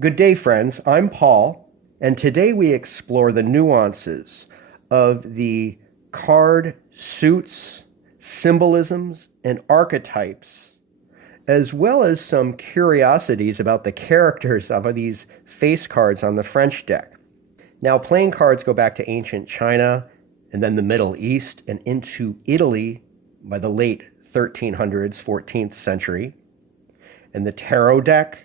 Good day, friends. I'm Paul, and today we explore the nuances of the card suits, symbolisms, and archetypes, as well as some curiosities about the characters of these face cards on the French deck. Now, playing cards go back to ancient China, and then the Middle East, and into Italy by the late 1300s, 14th century, and the tarot deck,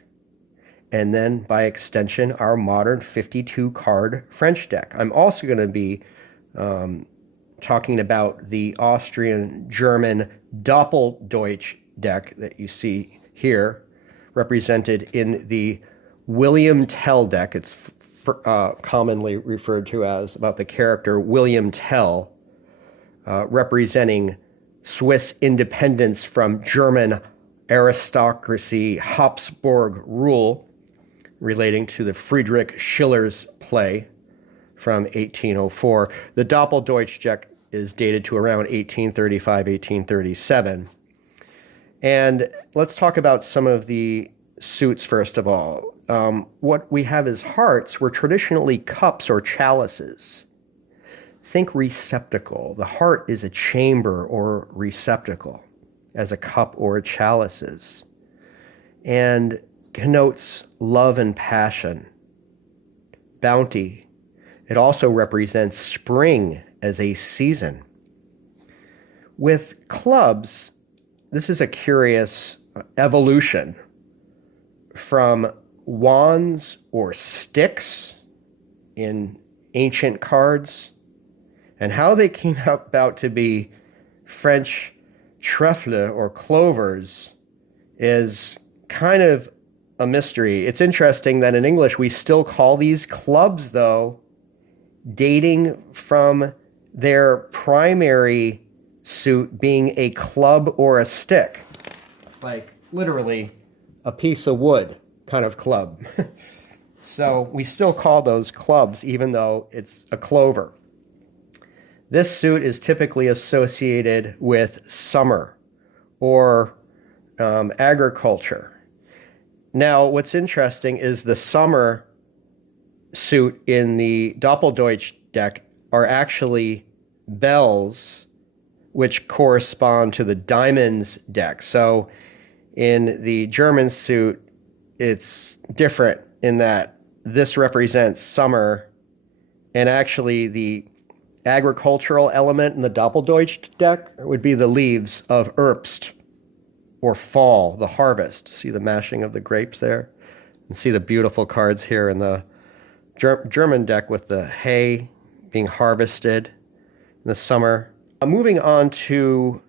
and then, by extension, our modern 52-card French deck. I'm also going to be talking about the Austrian German Doppeldeutsche deck that you see here, represented in the William Tell deck. It's commonly referred to as about the character William Tell, representing Swiss independence from German aristocracy Habsburg rule, relating to the Friedrich Schiller's play from 1804. The Doppeldeutsche deck is dated to around 1835, 1837. And let's talk about some of the suits first of all. What we have as hearts were traditionally cups or chalices. Think receptacle. The heart is a chamber or receptacle, as a cup or a chalice is, and connotes love and passion, bounty. It also represents spring as a season. With clubs, this is a curious evolution from wands or sticks in ancient cards, and how they came about to be French trèfle or clovers is kind of a mystery. It's interesting that in English we still call these clubs, though, dating from their primary suit being a club or a stick, like literally a piece of wood kind of club. So we still call those clubs even though it's a clover. This suit is typically associated with summer or agriculture. Now, what's interesting is the summer suit in the Doppeldeutsche deck are actually bells, which correspond to the diamonds deck. So in the German suit, it's different in that this represents summer, and actually the agricultural element in the Doppeldeutsche deck would be the leaves of Herbst, or fall, the harvest. See the mashing of the grapes there? And see the beautiful cards here in the German deck with the hay being harvested in the summer. Moving on to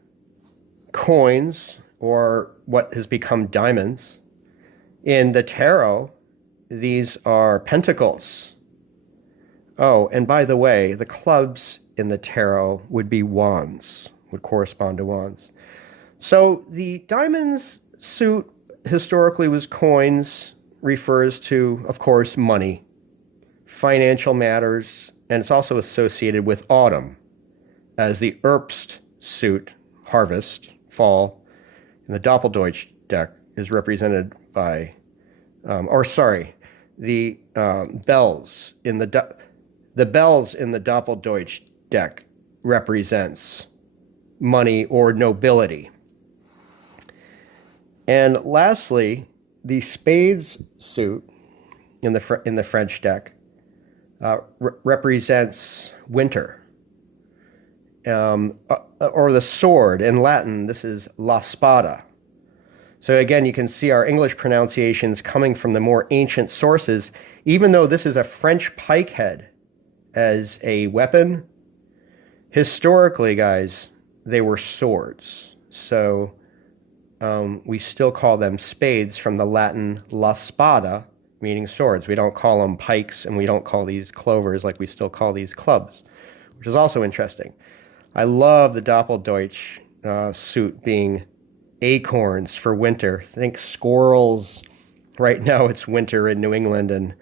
coins, or what has become diamonds. In the tarot, these are pentacles. Oh, and by the way, the clubs in the tarot would be wands, would correspond to wands. So the diamonds suit historically was coins, refers to, of course, money, financial matters, and it's also associated with autumn, as the Herbst suit, harvest, fall, in the Doppeldeutsche deck is represented by, the bells in the bells in the Doppeldeutsche deck represents money or nobility. And lastly, the Spades suit in the French deck represents winter, or the sword. In Latin, this is la spada. So again, you can see our English pronunciations coming from the more ancient sources, even though this is a French pike head as a weapon. Historically, guys, they were swords. So we still call them spades from the Latin la spada, meaning swords. We don't call them pikes, and we don't call these clovers like we still call these clubs, which is also interesting. I love the Doppeldeutsche suit being acorns for winter. Think squirrels. Right now it's winter in New England, and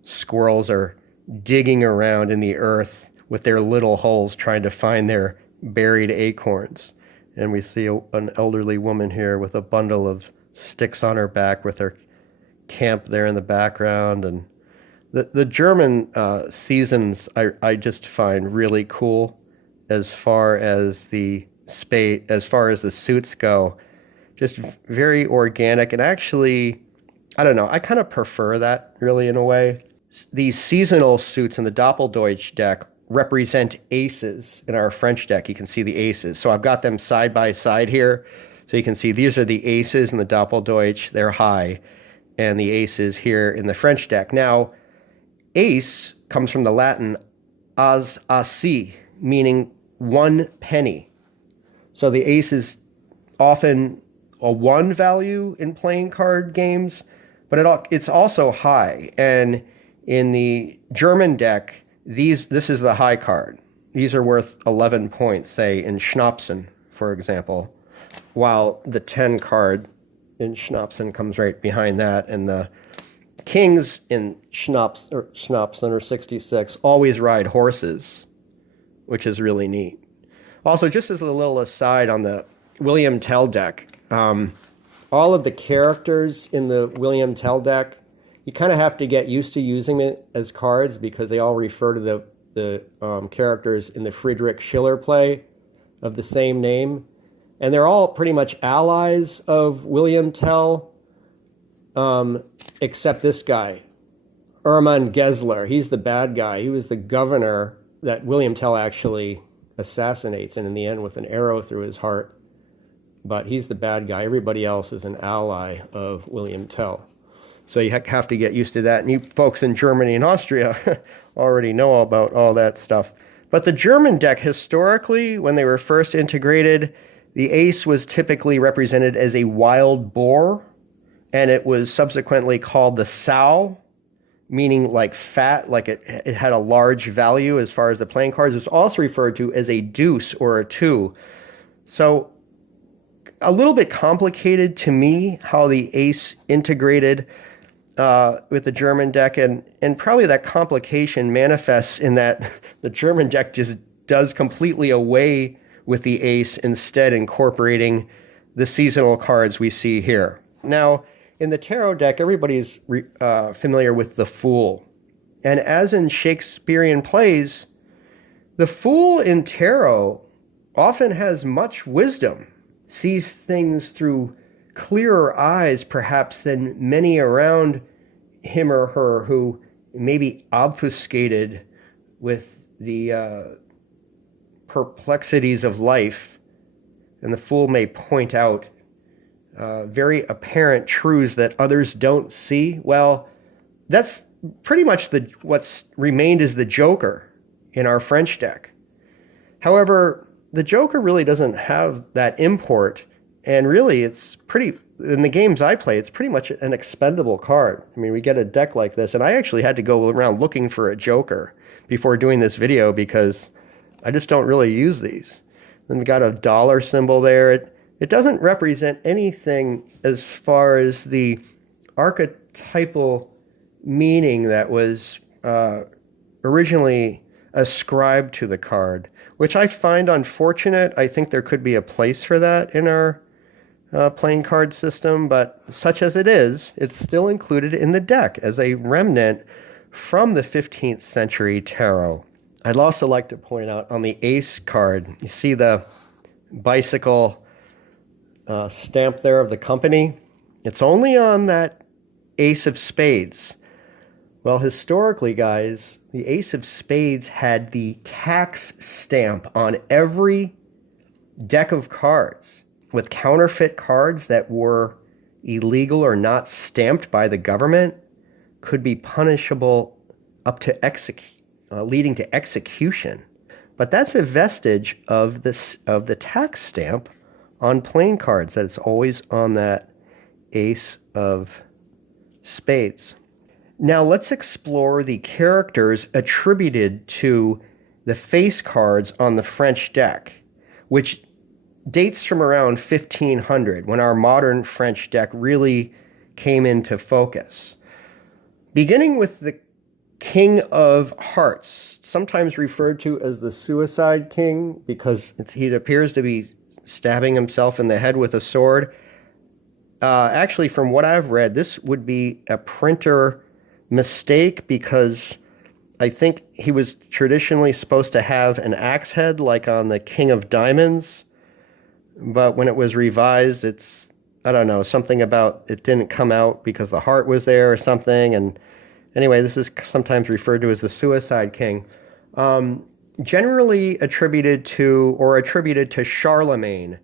squirrels are digging around in the earth with their little holes trying to find their buried acorns. And we see an elderly woman here with a bundle of sticks on her back with her camp there in the background. And the German seasons I just find really cool as far as the suits go. Just very organic, and actually, I don't know, I kind of prefer that, really, in a way. These seasonal suits in the Doppeldeutsche deck represent aces in our French deck. You can see the aces. So I've got them side by side here. So you can see these are the aces in the Doppeldeutsche. They're high. And the aces here in the French deck. Now, ace comes from the Latin as aci, meaning 1 penny. So the ace is often a 1 value in playing card games, but it's also high. And in the German deck, this is the high card. These are worth 11 points, say in Schnapsen, for example, while the 10 card in Schnapsen comes right behind that, and the kings in Schnapsen or 66 always ride horses, which is really neat. Also, just as a little aside on the William Tell deck, all of the characters in the William Tell deck, you kind of have to get used to using it as cards because they all refer to the characters in the Friedrich Schiller play of the same name. And they're all pretty much allies of William Tell, except this guy, Hermann Gessler. He's the bad guy. He was the governor that William Tell actually assassinates, and in the end with an arrow through his heart. But he's the bad guy. Everybody else is an ally of William Tell. So you have to get used to that. And you folks in Germany and Austria already know all about all that stuff. But the German deck, historically, when they were first integrated, the ace was typically represented as a wild boar, and it was subsequently called the Sau, meaning like fat, like it had a large value as far as the playing cards. It was also referred to as a deuce or a 2. So a little bit complicated to me how the ace integrated with the German deck, and probably that complication manifests in that the German deck just does completely away with the ace, instead incorporating the seasonal cards we see here. Now, in the tarot deck, everybody's familiar with the Fool. And as in Shakespearean plays, the Fool in tarot often has much wisdom, sees things through clearer eyes, perhaps, than many around him or her who may be obfuscated with the perplexities of life. And the Fool may point out very apparent truths that others don't see. Well, that's pretty much what's remained as the Joker in our French deck. However, the Joker really doesn't have that import, and really it's pretty, in the games I play, it's pretty much an expendable card. I mean, we get a deck like this, and I actually had to go around looking for a Joker before doing this video because I just don't really use these. Then we got a dollar symbol there. It doesn't represent anything as far as the archetypal meaning that was originally ascribed to the card, which I find unfortunate. I think there could be a place for that in our playing card system, but such as it is, it's still included in the deck as a remnant from the 15th century tarot. I'd also like to point out on the ace card, you see the bicycle stamp there of the company? It's only on that ace of spades. Well, historically, guys, the ace of spades had the tax stamp on every deck of cards, with counterfeit cards that were illegal or not stamped by the government could be punishable up to leading to execution. But that's a vestige of the tax stamp on playing cards, that it's always on that ace of spades. Now let's explore the characters attributed to the face cards on the French deck, which dates from around 1500, when our modern French deck really came into focus. Beginning with the King of Hearts, sometimes referred to as the Suicide King because he appears to be stabbing himself in the head with a sword. actually, from what I've read, this would be a printer mistake because I think he was traditionally supposed to have an axe head like on the King of Diamonds, but when it was revised, it's, I don't know, something about it didn't come out because the heart was there or something. And anyway, this is sometimes referred to as the Suicide King. Generally attributed to Charlemagne,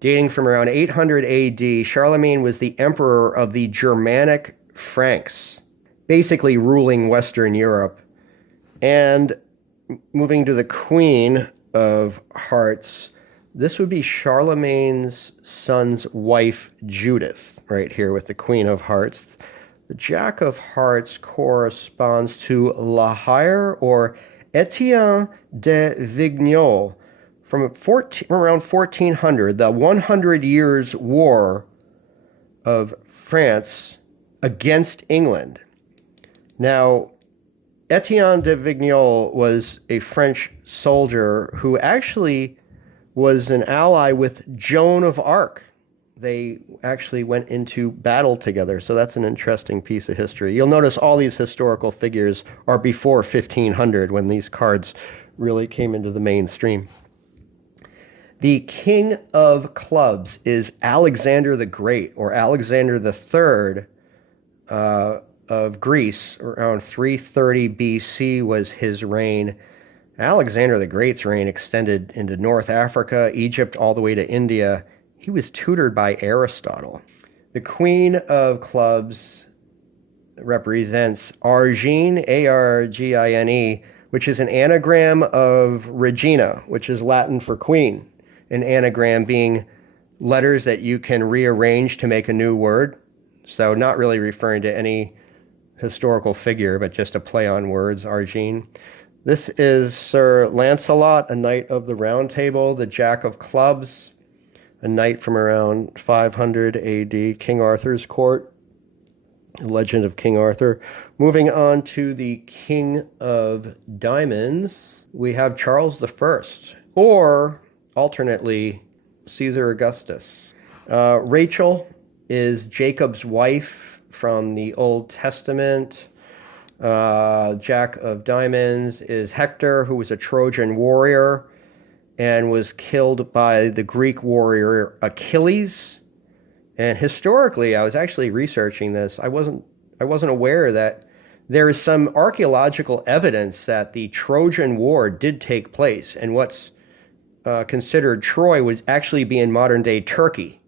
dating from around 800 AD. Charlemagne was the emperor of the Germanic Franks, basically ruling Western Europe. And moving to the Queen of Hearts, this would be Charlemagne's son's wife, Judith, right here with the Queen of Hearts. The Jack of Hearts corresponds to La Hire or Etienne de Vignaux from around 1400, the 100 Years' War of France against England. Now, Etienne de Vignaux was a French soldier who actually was an ally with Joan of Arc. They actually went into battle together, so that's an interesting piece of history. You'll notice all these historical figures are before 1500 when these cards really came into the mainstream. The King of Clubs is Alexander the Great, or Alexander the Third of Greece. Around 330 BC was his reign. Alexander the Great's reign extended into North Africa, Egypt, all the way to India. He was tutored by Aristotle. The Queen of Clubs represents Argine, A-R-G-I-N-E, which is an anagram of Regina, which is Latin for queen. An anagram being letters that you can rearrange to make a new word. So not really referring to any historical figure, but just a play on words, Argine. This is Sir Lancelot, a knight of the Round Table, the Jack of Clubs, a knight from around 500 AD, King Arthur's court, the legend of King Arthur. Moving on to the King of Diamonds, we have Charles I, or alternately, Caesar Augustus. Rachel is Jacob's wife from the Old Testament. Jack of Diamonds is Hector, who was a Trojan warrior and was killed by the Greek warrior Achilles. And historically, I was actually researching this. I wasn't aware that there is some archaeological evidence that the Trojan War did take place, and what's considered Troy would actually be in modern-day Turkey.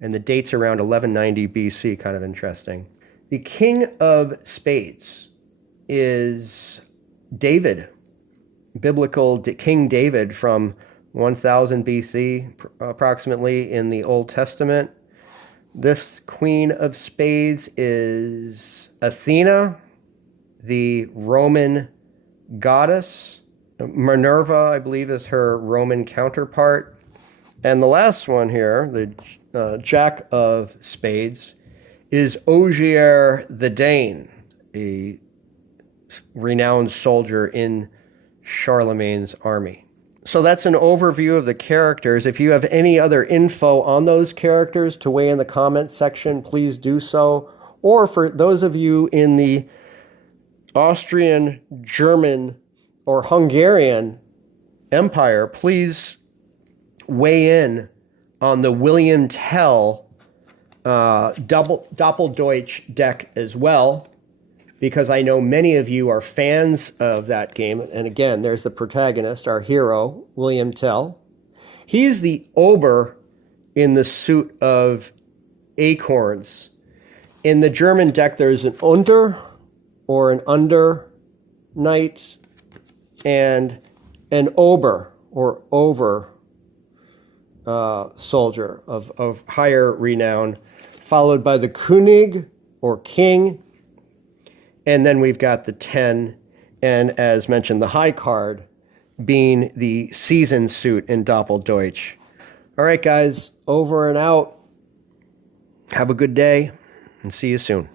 And the date's around 1190 BC, kind of interesting. The King of Spades is David, biblical King David from 1000 BC, approximately, in the Old Testament. This Queen of Spades is Athena, the Roman goddess. Minerva, I believe, is her Roman counterpart. And the last one here, the Jack of Spades, is Ogier the Dane, a renowned soldier in Charlemagne's army. So that's an overview of the characters. If you have any other info on those characters to weigh in the comments section, please do so. Or for those of you in the Austrian, German, or Hungarian Empire, please weigh in on the William Tell Doppeldeutsche deck as well, because I know many of you are fans of that game. And again, there's the protagonist, our hero, William Tell. He's the Ober in the suit of acorns. In the German deck, there's an Unter, or an Under Knight, and an Ober, or Over soldier of higher renown, followed by the König, or King. And then we've got the 10, and as mentioned, the high card being the season suit in Doppeldeutsche. All right, guys, over and out. Have a good day, and see you soon.